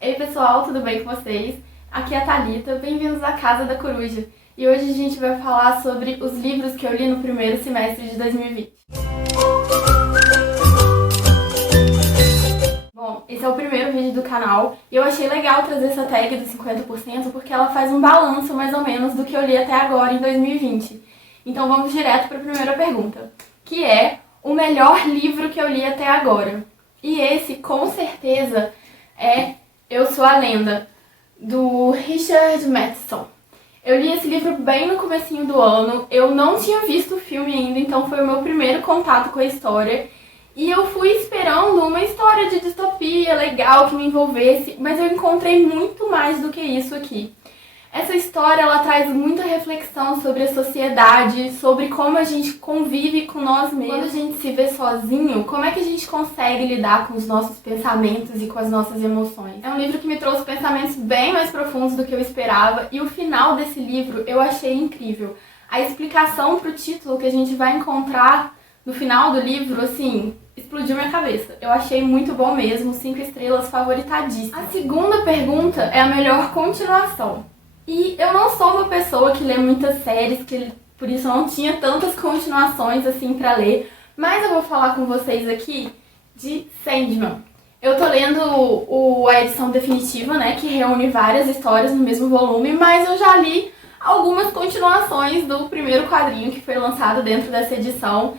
Ei pessoal, tudo bem com vocês? Aqui é a Thalita, bem-vindos à Casa da Coruja. E hoje a gente vai falar sobre os livros que eu li no primeiro semestre de 2020. Bom, esse é o primeiro vídeo do canal e eu achei legal trazer essa tag dos 50% porque ela faz um balanço mais ou menos do que eu li até agora em 2020. Então vamos direto para a primeira pergunta, que é o melhor livro que eu li até agora. E esse, com certeza, é Eu Sou a Lenda, do Richard Matheson. Eu li esse livro bem no comecinho do ano, eu não tinha visto o filme ainda, então foi o meu primeiro contato com a história. E eu fui esperando uma história de distopia legal que me envolvesse, mas eu encontrei muito mais do que isso aqui. Essa história ela traz muita reflexão sobre a sociedade, sobre como a gente convive com nós mesmos. Quando a gente se vê sozinho, como é que a gente consegue lidar com os nossos pensamentos e com as nossas emoções? É um livro que me trouxe pensamentos bem mais profundos do que eu esperava e o final desse livro eu achei incrível. A explicação para o título que a gente vai encontrar no final do livro, assim, explodiu minha cabeça. Eu achei muito bom mesmo, 5 estrelas, favoritadíssimo. A segunda pergunta é a melhor continuação. E eu não sou uma pessoa que lê muitas séries, que por isso eu não tinha tantas continuações assim pra ler, mas eu vou falar com vocês aqui de Sandman. Eu tô lendo a edição definitiva, né, que reúne várias histórias no mesmo volume, mas eu já li algumas continuações do primeiro quadrinho que foi lançado dentro dessa edição.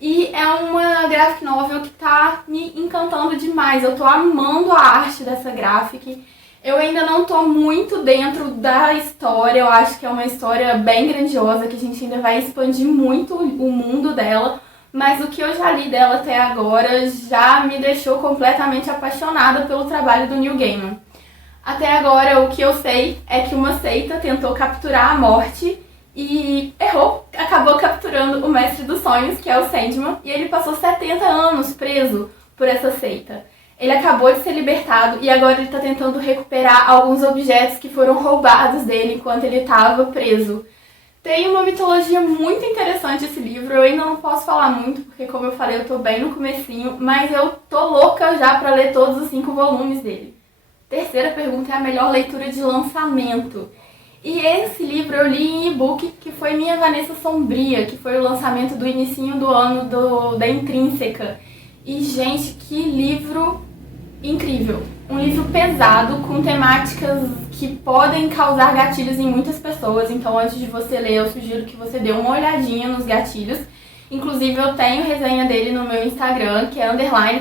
E é uma graphic novel que tá me encantando demais, eu tô amando a arte dessa graphic. Eu ainda não tô muito dentro da história, eu acho que é uma história bem grandiosa, que a gente ainda vai expandir muito o mundo dela, mas o que eu já li dela até agora já me deixou completamente apaixonada pelo trabalho do Neil Gaiman. Até agora o que eu sei é que uma seita tentou capturar a morte e errou, acabou capturando o mestre dos sonhos, que é o Sandman, e ele passou 70 anos preso por essa seita. Ele acabou de ser libertado e agora ele está tentando recuperar alguns objetos que foram roubados dele enquanto ele estava preso. Tem uma mitologia muito interessante esse livro, eu ainda não posso falar muito porque, como eu falei, eu tô bem no comecinho, mas eu tô louca já para ler todos os 5 volumes dele. Terceira pergunta é a melhor leitura de lançamento. E esse livro eu li em e-book, que foi Minha Vanessa Sombria, que foi o lançamento do inicinho do ano da Intrínseca. E, gente, que livro incrível! Um livro pesado, com temáticas que podem causar gatilhos em muitas pessoas. Então, antes de você ler, eu sugiro que você dê uma olhadinha nos gatilhos. Inclusive, eu tenho resenha dele no meu Instagram, que é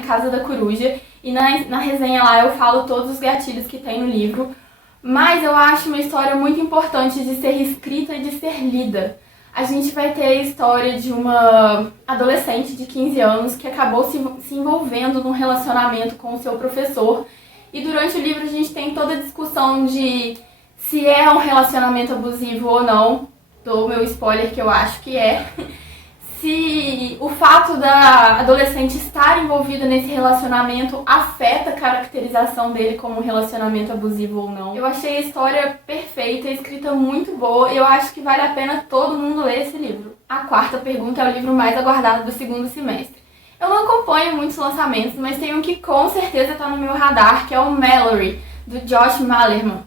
_Casa da Coruja. E na resenha lá eu falo todos os gatilhos que tem no livro. Mas eu acho uma história muito importante de ser escrita e de ser lida. A gente vai ter a história de uma adolescente de 15 anos que acabou se envolvendo num relacionamento com o seu professor. E durante o livro a gente tem toda a discussão de se é um relacionamento abusivo ou não. Dou o meu spoiler que eu acho que é. Se o fato da adolescente estar envolvida nesse relacionamento afeta a caracterização dele como um relacionamento abusivo ou não. Eu achei a história perfeita, escrita muito boa, e eu acho que vale a pena todo mundo ler esse livro. A quarta pergunta é o livro mais aguardado do segundo semestre. Eu não acompanho muitos lançamentos, mas tem um que com certeza está no meu radar, que é o Mallory, do Josh Malerman.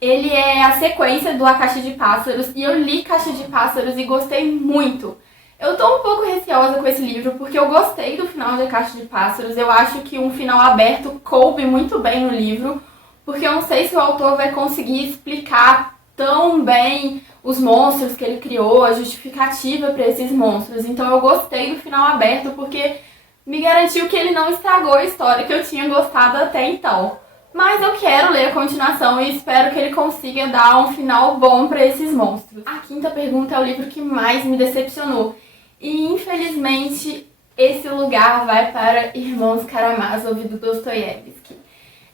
Ele é a sequência do A Caixa de Pássaros, e eu li Caixa de Pássaros e gostei muito. Eu tô um pouco receosa com esse livro porque eu gostei do final de A Caixa de Pássaros. Eu acho que um final aberto coube muito bem no livro, porque eu não sei se o autor vai conseguir explicar tão bem os monstros que ele criou, a justificativa para esses monstros. Então eu gostei do final aberto porque me garantiu que ele não estragou a história que eu tinha gostado até então. Mas eu quero ler a continuação e espero que ele consiga dar um final bom para esses monstros. A quinta pergunta é o livro que mais me decepcionou. E, infelizmente, esse lugar vai para Irmãos Karamazov, do Dostoiévski.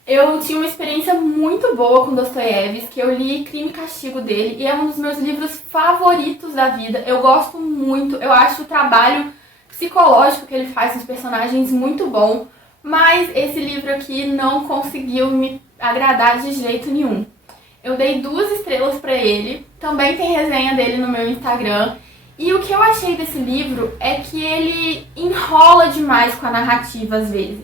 Eu tinha uma experiência muito boa com Dostoiévski, eu li Crime e Castigo dele e é um dos meus livros favoritos da vida. Eu gosto muito, eu acho o trabalho psicológico que ele faz com os personagens muito bom, mas esse livro aqui não conseguiu me agradar de jeito nenhum. Eu dei 2 estrelas para ele, também tem resenha dele no meu Instagram. E o que eu achei desse livro é que ele enrola demais com a narrativa às vezes.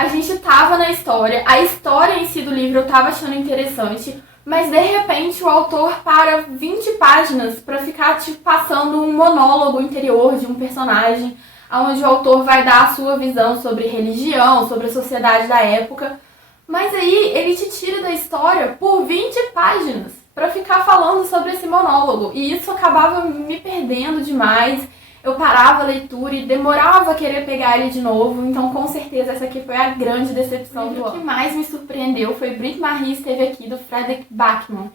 A gente tava na história, a história em si do livro eu tava achando interessante, mas de repente o autor para 20 páginas pra ficar tipo, passando um monólogo interior de um personagem, onde o autor vai dar a sua visão sobre religião, sobre a sociedade da época. Mas aí ele te tira da história por 20 páginas pra ficar falando sobre esse monólogo. E isso acabava me perdendo demais. Eu parava a leitura e demorava a querer pegar ele de novo. Então, com certeza, essa aqui foi a grande decepção do ano. O que mais me surpreendeu foi Brit Marie Esteve Aqui, do Fredrik Backman.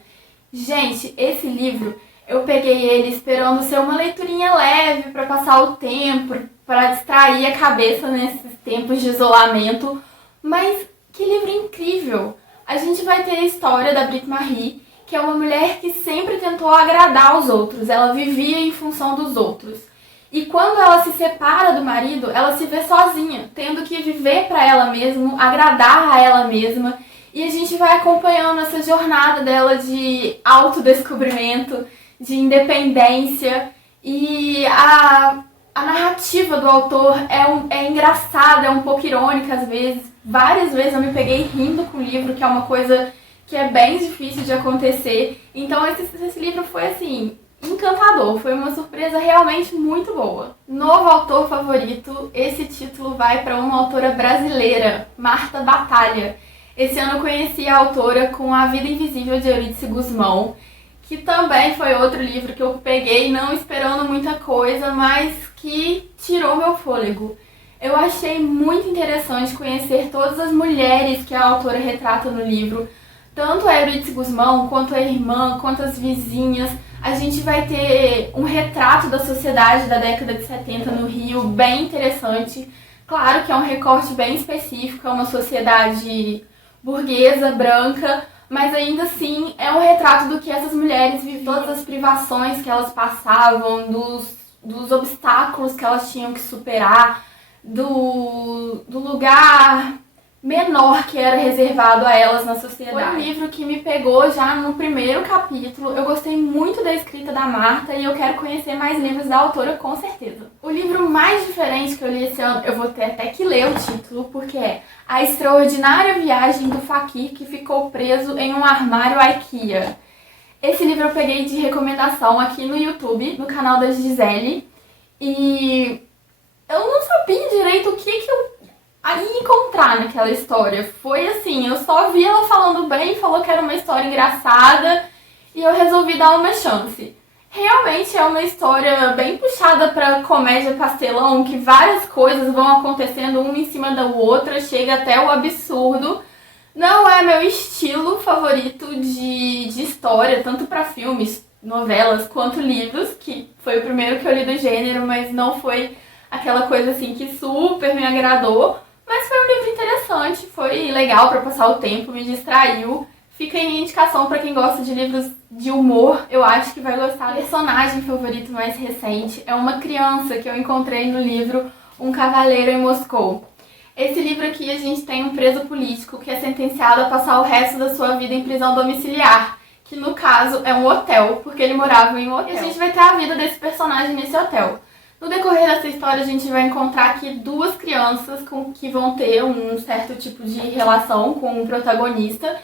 Gente, esse livro, eu peguei ele esperando ser uma leiturinha leve pra passar o tempo, pra distrair a cabeça nesses tempos de isolamento. Mas que livro incrível! A gente vai ter a história da Brit Marie, que é uma mulher que sempre tentou agradar os outros. Ela vivia em função dos outros. E quando ela se separa do marido, ela se vê sozinha, tendo que viver para ela mesma, agradar a ela mesma. E a gente vai acompanhando essa jornada dela de autodescobrimento, de independência. E a narrativa do autor é engraçada, é um pouco irônica às vezes. Várias vezes eu me peguei rindo com o livro, que é uma coisa que é bem difícil de acontecer. Então esse livro foi assim, encantador, foi uma surpresa realmente muito boa. Novo autor favorito, esse título vai para uma autora brasileira, Marta Batalha. Esse ano eu conheci a autora com A Vida Invisível de Eurídice Gusmão, que também foi outro livro que eu peguei não esperando muita coisa, mas que tirou meu fôlego. Eu achei muito interessante conhecer todas as mulheres que a autora retrata no livro, tanto a Eurídice Gusmão, quanto a irmã, quanto as vizinhas. A gente vai ter um retrato da sociedade da década de 70 no Rio, bem interessante. Claro que é um recorte bem específico, é uma sociedade burguesa, branca, mas ainda assim é um retrato do que essas mulheres viviam, todas as privações que elas passavam, dos obstáculos que elas tinham que superar, do lugar menor que era reservado a elas na sociedade. Foi um livro que me pegou já no primeiro capítulo. Eu gostei muito da escrita da Marta e eu quero conhecer mais livros da autora, com certeza. O livro mais diferente que eu li esse ano, eu vou ter até que ler o título, porque é A Extraordinária Viagem do Fakir que Ficou Preso em um Armário IKEA. Esse livro eu peguei de recomendação aqui no YouTube, no canal da Gisele, e eu não sabia direito o que eu ia encontrar naquela história. Foi assim, eu só vi ela falando bem, falou que era uma história engraçada e eu resolvi dar uma chance. Realmente é uma história bem puxada pra comédia pastelão, que várias coisas vão acontecendo uma em cima da outra, chega até o absurdo. Não é meu estilo favorito de história, tanto pra filmes, novelas, quanto livros, que foi o primeiro que eu li do gênero, mas não foi aquela coisa assim que super me agradou. Mas foi um livro interessante, foi legal pra passar o tempo, me distraiu. Fica aí minha indicação pra quem gosta de livros de humor, eu acho que vai gostar. O personagem favorito mais recente é uma criança que eu encontrei no livro Um Cavaleiro em Moscou. Esse livro aqui a gente tem um preso político que é sentenciado a passar o resto da sua vida em prisão domiciliar, que no caso é um hotel, porque ele morava em um hotel. E a gente vai ter a vida desse personagem nesse hotel. No decorrer dessa história, a gente vai encontrar aqui duas crianças que vão ter um certo tipo de relação com o protagonista.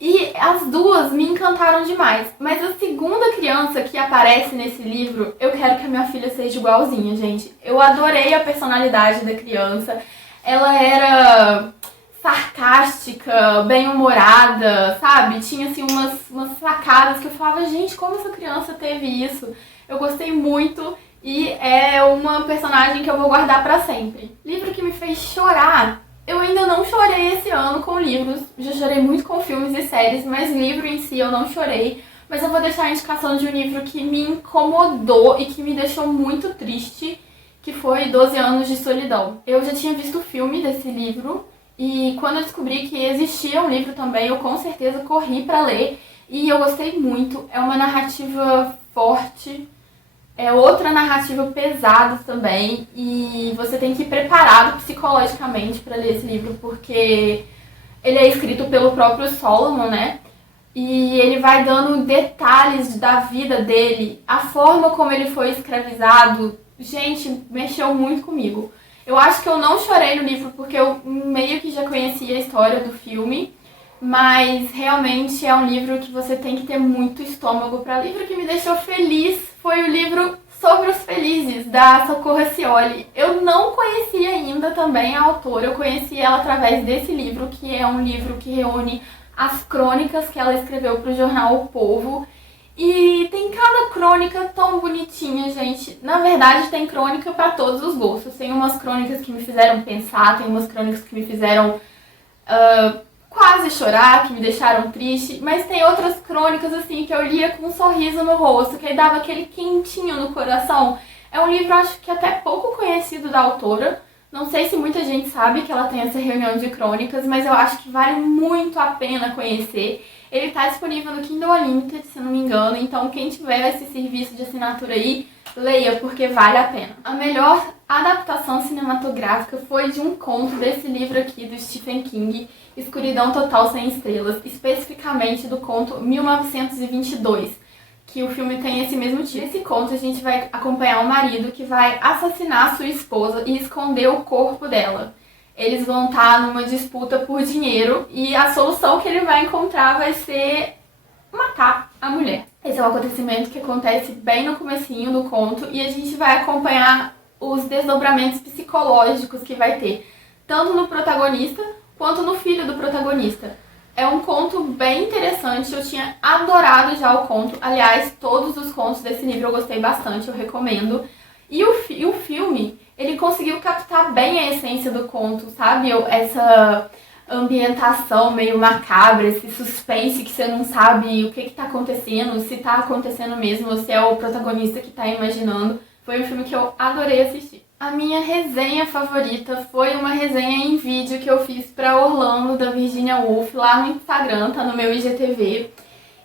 E as duas me encantaram demais. Mas a segunda criança que aparece nesse livro, eu quero que a minha filha seja igualzinha, gente. Eu adorei a personalidade da criança. Ela era sarcástica, bem-humorada, sabe? Tinha assim umas sacadas que eu falava, gente, como essa criança teve isso? Eu gostei muito. E é uma personagem que eu vou guardar pra sempre. Livro que me fez chorar. Eu ainda não chorei esse ano com livros. Já chorei muito com filmes e séries, mas livro em si eu não chorei. Mas eu vou deixar a indicação de um livro que me incomodou e que me deixou muito triste, que foi 12 Anos de Solidão. Eu já tinha visto o filme desse livro e quando eu descobri que existia um livro também, eu com certeza corri pra ler. E eu gostei muito. É uma narrativa forte. É outra narrativa pesada também e você tem que ir preparado psicologicamente para ler esse livro, porque ele é escrito pelo próprio Solomon, né? E ele vai dando detalhes da vida dele, a forma como ele foi escravizado. Gente, mexeu muito comigo. Eu acho que eu não chorei no livro porque eu meio que já conhecia a história do filme, mas realmente é um livro que você tem que ter muito estômago para ler. O livro que me deixou feliz foi o livro Sobre os Felizes, da Socorro Scioli. Eu não conhecia ainda também a autora, eu conheci ela através desse livro, que é um livro que reúne as crônicas que ela escreveu para o jornal O Povo. E tem cada crônica tão bonitinha, gente. Na verdade, tem crônica para todos os gostos. Tem umas crônicas que me fizeram pensar, tem umas crônicas que me fizeram quase chorar, que me deixaram triste, mas tem outras crônicas assim que eu lia com um sorriso no rosto, que aí dava aquele quentinho no coração. É um livro, acho que até pouco conhecido da autora. Não sei se muita gente sabe que ela tem essa reunião de crônicas, mas eu acho que vale muito a pena conhecer. Ele está disponível no Kindle Unlimited, se não me engano, então quem tiver esse serviço de assinatura aí, leia, porque vale a pena. A melhor adaptação cinematográfica foi de um conto desse livro aqui, do Stephen King, Escuridão Total Sem Estrelas, especificamente do conto 1922, que o filme tem esse mesmo título. Nesse conto a gente vai acompanhar um marido que vai assassinar sua esposa e esconder o corpo dela. Eles vão estar numa disputa por dinheiro e a solução que ele vai encontrar vai ser matar a mulher. Esse é um acontecimento que acontece bem no comecinho do conto e a gente vai acompanhar os desdobramentos psicológicos que vai ter, tanto no protagonista quanto no filho do protagonista. É um conto bem interessante, eu tinha adorado já o conto. Aliás, todos os contos desse livro eu gostei bastante, eu recomendo. E o filme, ele conseguiu captar bem a essência do conto, sabe? Essa ambientação meio macabra, esse suspense que você não sabe o que tá acontecendo, se tá acontecendo mesmo, ou se é o protagonista que tá imaginando. Foi um filme que eu adorei assistir. A minha resenha favorita foi uma resenha em vídeo que eu fiz pra Orlando, da Virginia Woolf, lá no Instagram, tá no meu IGTV.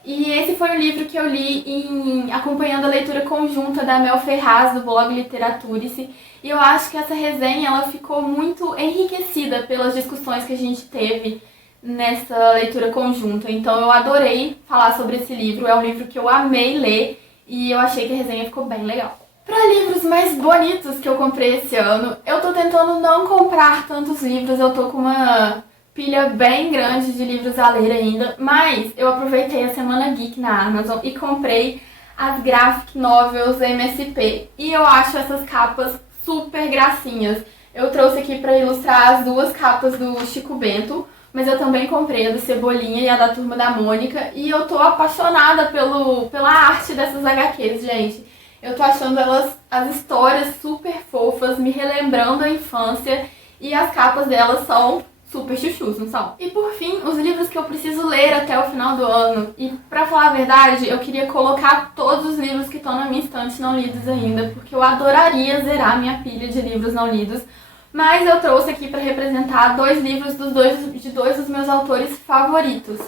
E esse foi um livro que eu li acompanhando a leitura conjunta da Mel Ferraz, do blog Literaturice. E eu acho que essa resenha ela ficou muito enriquecida pelas discussões que a gente teve nessa leitura conjunta. Então eu adorei falar sobre esse livro, é um livro que eu amei ler e eu achei que a resenha ficou bem legal. Para livros mais bonitos que eu comprei esse ano, eu tô tentando não comprar tantos livros, eu tô com uma pilha bem grande de livros a ler ainda, mas eu aproveitei a Semana Geek na Amazon e comprei as Graphic Novels MSP. E eu acho essas capas super gracinhas. Eu trouxe aqui para ilustrar as duas capas do Chico Bento, mas eu também comprei a do Cebolinha e a da Turma da Mônica, e eu tô apaixonada pela arte dessas HQs, gente. Eu tô achando as histórias super fofas, me relembrando a infância, e as capas delas são super chuchus, não são? E por fim, os livros que eu preciso ler até o final do ano. E pra falar a verdade, eu queria colocar todos os livros que estão na minha estante não lidos ainda, porque eu adoraria zerar minha pilha de livros não lidos. Mas eu trouxe aqui pra representar dois livros de dois dos meus autores favoritos,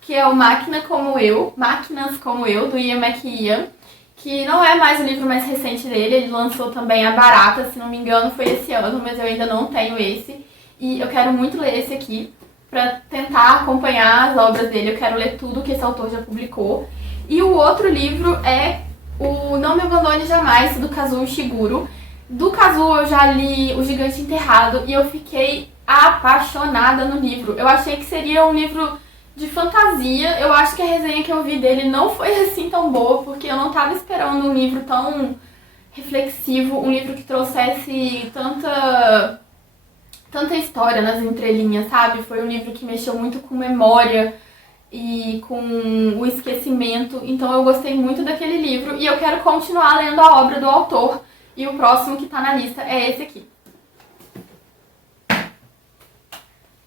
que é o Máquinas Como Eu, do Ian McEwan, que não é mais o livro mais recente dele, ele lançou também A Barata, se não me engano foi esse ano, mas eu ainda não tenho esse. E eu quero muito ler esse aqui, pra tentar acompanhar as obras dele, eu quero ler tudo que esse autor já publicou. E o outro livro é o Não Me Abandone Jamais, do Kazuo Ishiguro. Do Kazuo eu já li O Gigante Enterrado e eu fiquei apaixonada no livro. Eu achei que seria um livro de fantasia, eu acho que a resenha que eu vi dele não foi assim tão boa, porque eu não tava esperando um livro tão reflexivo, um livro que trouxesse tanta história nas entrelinhas, sabe? Foi um livro que mexeu muito com memória e com o esquecimento, então eu gostei muito daquele livro e eu quero continuar lendo a obra do autor, e o próximo que tá na lista é esse aqui.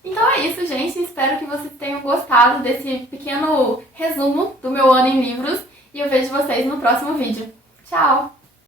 Então é isso, gente. Espero que vocês tenham gostado desse pequeno resumo do meu ano em livros e eu vejo vocês no próximo vídeo. Tchau!